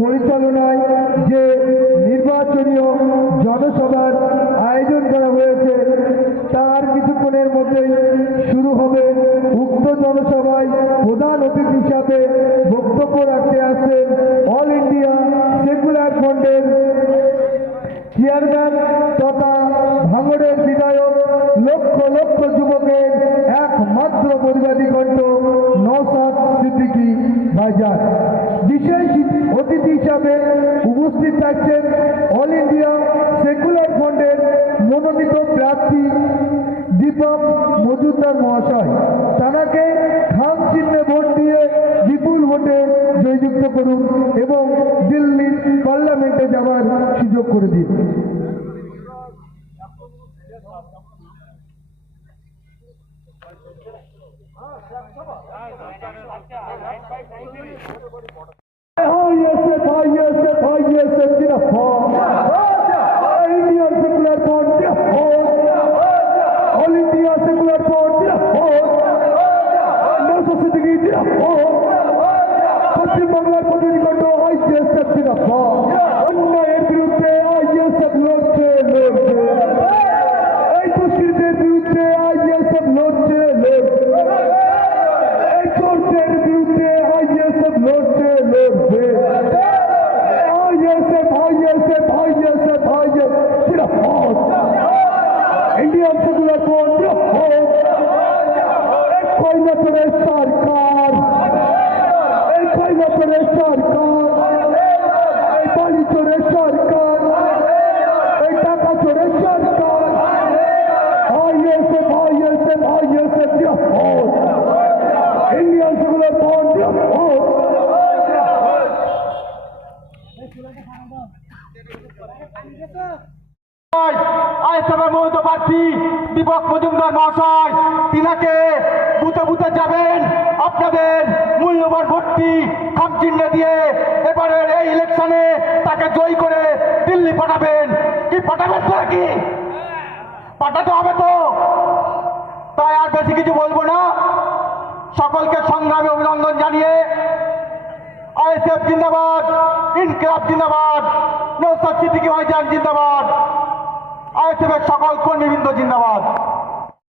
পরিচালনায় যে নির্বাচনীয় জনসভার আয়োজন করা হয়েছে তার কিছুক্ষণের মধ্যেই শুরু হবে। উক্ত জনসভায় প্রধান অতিথি হিসাবে বক্তব্য রাখতে আসছেন অল ইন্ডিয়া সেকুলার ফ্রন্টের চেয়ারম্যান তথা ভাঙড়ের বিধায়ক, লক্ষ লক্ষ যুবকের একমাত্র পরিবাদী কণ্ঠ নওশাদ সিদ্দিকী ভাইজান। বিশেষ অতিথি হিসাবে উপস্থিত থাকছেন অল ইন্ডিয়া সেকুলার ফ্রন্টের মনোনীত প্রার্থী দীপক মজুমদার মহাশয়। তাঁকে খাম চিহ্নে ভোট দিয়ে বিপুল ভোটে জয়যুক্ত করুন এবং দিল্লি পার্লামেন্টে যাওয়ার সুযোগ করে দিন। পশ্চিম বাংলার প্রতিনিধিগণ অন্যায়ের বিরুদ্ধে আইএসএফ লড়ছে এই দুষ্কৃতের বিরুদ্ধে আইএসএফ লড়ছে এই চোরদের বিরুদ্ধে আইএসএফ লড়ছে ইন্ডিয়ান সেকুলার ফ্রন্ট কয়লাচরের সরকার, এই কয়লাচরের সরকার, এই বালি চোরের সরকার, এই টাকা চোরের সরকার, ISF ISF ISF Indian secular front. আইএসএফের মনোনীত প্রার্থী দীপক মজুমদার মহাশয়, তিনাকে বুথে বুথে যাবেন, আপনাদের মূল্যবান ভোটটি খাম চিহ্নে দিয়ে এবারের এই ইলেকশনে তাকে জয়ী করে দিল্লি পাঠাবেন। কি পাঠাবেন তো নাকি? পাঠাতে হবে তো। তাই আর বেশি কিছু বলবো না। সকলকে সংগ্রামী অভিনন্দন জানিয়ে আইএসএফ জিন্দাবাদ, ইনকিলাব জিন্দাবাদ, নওশাদ সিদ্দিকী ভাইজান জিন্দাবাদ, আইএসএফের সকল কর্মীবৃন্দ জিন্দাবাদ।